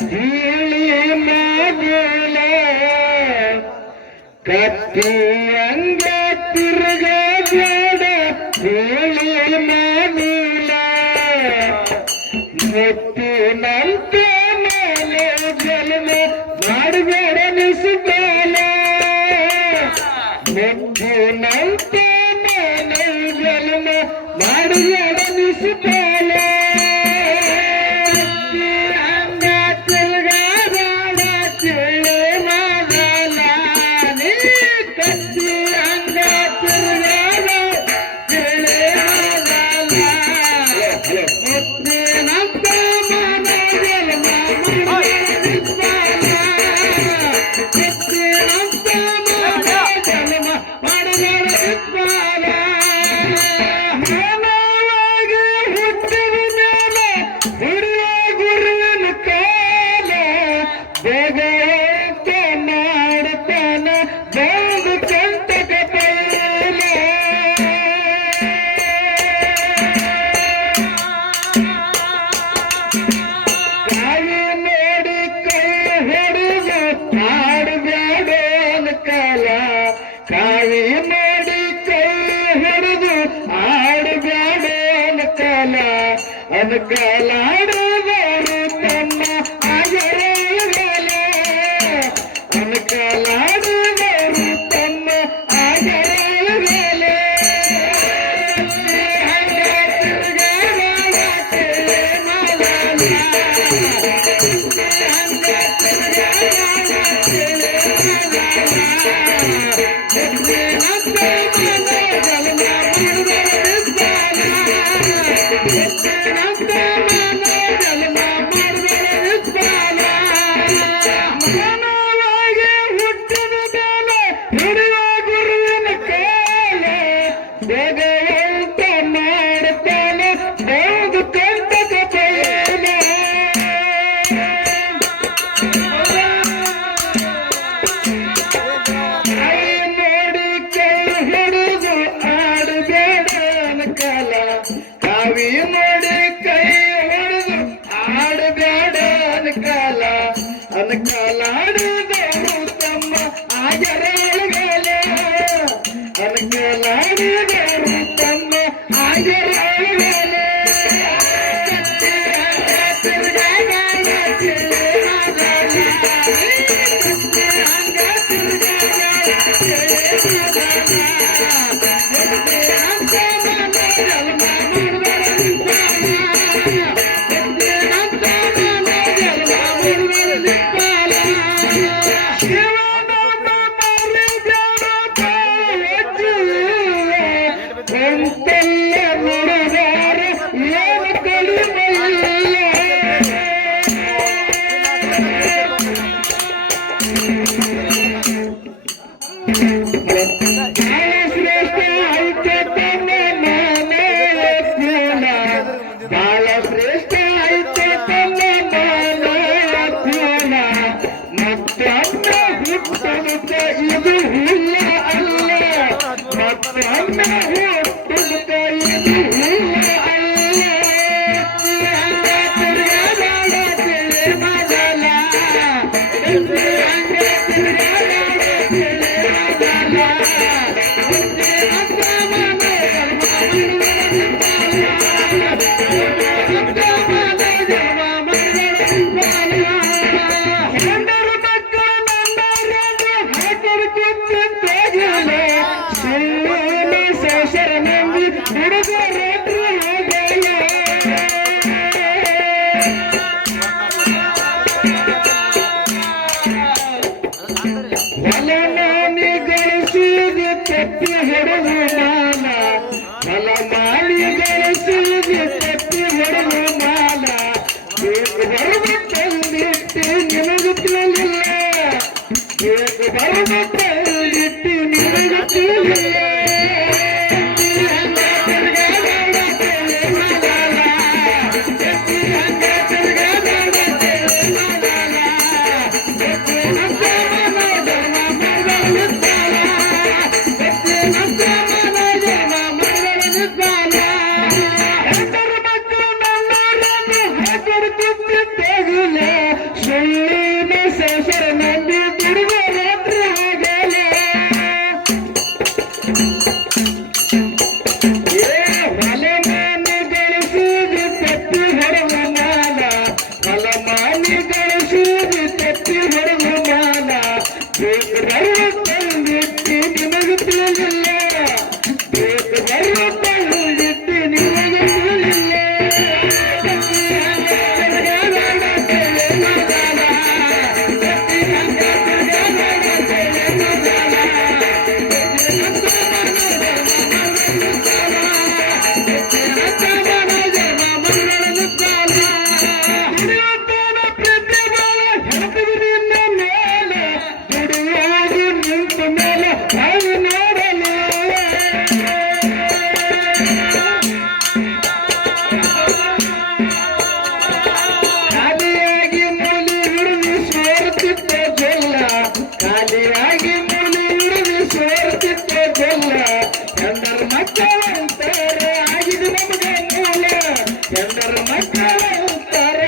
ತಿಳಿ ಮಗಲ ಕತ್ತಿಯಂಗ ತಿರುಗಬೇಡ ತಿಳಿ ಮಗಲ ಮುತ್ತಿನಂತೆ ಮೇಲೆ ಜನ್ಮ ಮಾಡಬೇಡ ನಿಸ್ಬಾಲ ಮುತ್ತಿನಂತೆ ಮೇಲೆ ಜನ್ಮ ಮಾಡಬೇಡ ನಿಸ್ಬಾಲ ಕಾವಿ ಮಾಡಿ ಕೈ ಹಿಡಿದು ಆಡಬೇಡ ಅನ್ಕಾಲ ಅನ್ಕಾಲಾಡದವರು ತಮ್ಮ ಆಗರಗಳ ಅನ್ಕಾಲಾಡದವರು ತಮ್ಮ ಆಗರಗಳ ಕಾವಿ ನೋಡಿ ಕೈ ಹೊಡೆದು ಆಡಬೇಡ ಅನ್ಕಾಲ ಅನ್ಕಾಲಾಡಿದವರು ತಮ್ಮ ಆಗರಗಳ ಅನ್ಕಾಲಾಡಿದವರು ತಮ್ಮ ಆಗರಗಳ ಇದು ಹುಲ್ಲ ಅಲ್ಲ ಮತ್ತೆ ಅನ್ನ ಹುಟ್ಟುತ್ತ ಇದು ಹುಲ್ಲ ಅಲ್ಲ ತಪ್ಪಿ ಹೊಡೆದು ಮಾಲ ಫಲ ಮಾಡಿ ಗಳಿಸಿದ ತಪ್ಪಿ ಹೊಡೆದು ಮಾಲ ಬರ್ದು ತಂದಿಟ್ಟು ನಿನಗೆ ತಿಳಿಲಿಲ್ಲ ಬರ್ದು ತಂದಿಟ್ಟು ನಿನಗೆ ತಿಳಿಲಿಲ್ಲ ಸುಳ್ಳಿನ ಸಂಸಾರ ನಂಬಿ ದುಡಿದ ರಾತ್ರಿ ಆಗಲ್ಲ ಹೊಲ ಮಾನಿ ಗಳಿಸುವುದು ತಪ್ಪಿ ಹೊರವ ಮಾಲ ಹೊಲ ಮಾನಿ ಗಳಿಸುವುದು ತಪ್ಪಿ ಹೊರವ ಮಾಲ ಬೇಕು ಬರುವ ತಂದಿಟ್ಟು ನಿಮಗೆ ತಿಳಿಲಿಲ್ಲ ಬೇಕು ಬರುವ ತಂದಿಟ್ಟು ನಿಮಗೆ ತಿಳಿಲಿಲ್ಲ ಖಾಲಿಯಾಗಿ ಮೂಲಿ ಹಿಡಿದು ಸೋರುತ್ತಿದ್ದ ಜೊಲ್ಲ ಎಂದರ ಮಕ್ಕಳ ಅಂತಾರ ಆಗಿದು ನಮಗೆ ಮೂಲ ಎಂದರ ಮಕ್ಕಳ ಅಂತಾರ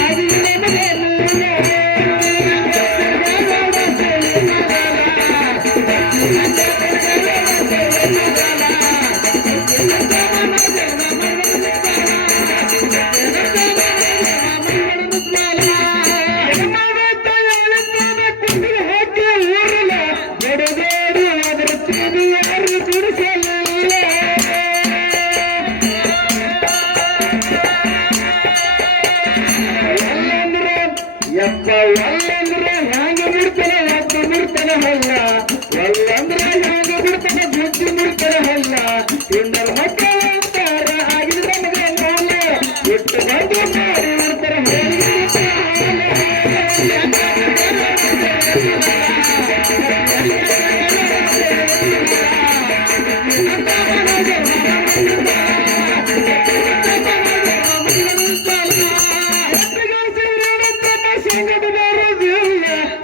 ಆಗಿದು ನಮಗೆ ಮೂಲ ಯಪ್ಪ ಒಲ್ಲಂದ್ರೆ ಹ್ಯಾಂಗ ಬಿಡ್ತಾನೆ ಹತ್ತು ಬಿಡ್ತಾನೆ ಹೊಲ್ಲ ಒಲ್ಲಂದ್ರೆ ಹ್ಯಾಂಗ ಬಿಡ್ತಾನೆ ಬುದ್ಧಿ ಬಿಡ್ತಾನೆ ಹೊಲ್ಲ ಇಂದರ ಮಕ್ಕಳ ಅಂತಾರ ಆಗಿದ್ರೆ ನಮಗೆ ಮೂಲ ಬಿಟ್ಟು ಬಂದು ಮಾಡಿ ಬಿಡ್ತಾರೆ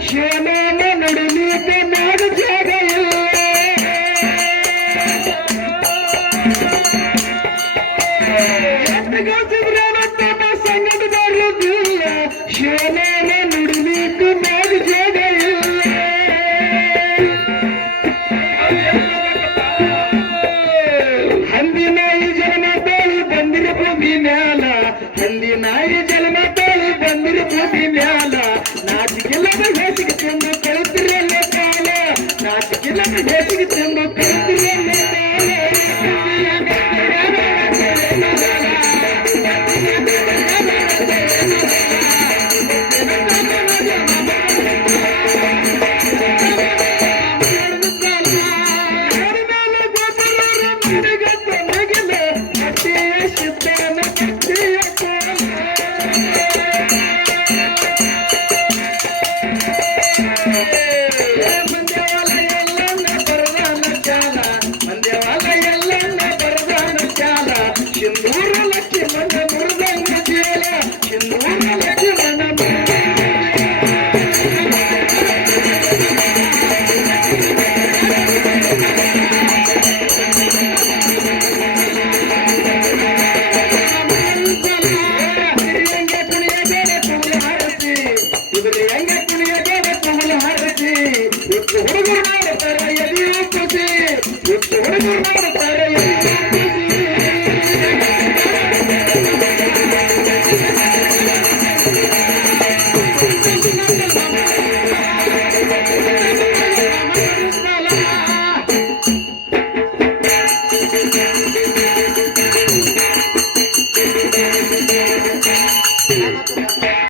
ಶಿವನಾಮ ನಡುಲಿಕ್ಕೆ ನಾಡು ಜಾಗ ಇಲ್ಲ ತಮ್ಮ ಸಂಗಡ ಬರುವುದಿಲ್ಲ ಶಿವನಾಮ ನುಡಿಲಿಕ್ಕೆ ನಾಡು ಜಾಗ ಇಲ್ಲ ಹಂದಿನಾಯಿ ಜನ್ಮ ತಾಳಿ ಬಂದಿರ ಭೂಮಿ ಮ್ಯಾಲ ಹಂದಿನಾಯಿ ಜನ್ಮ ತಾಳಿ ಬಂದಿರ ಭೂಮಿ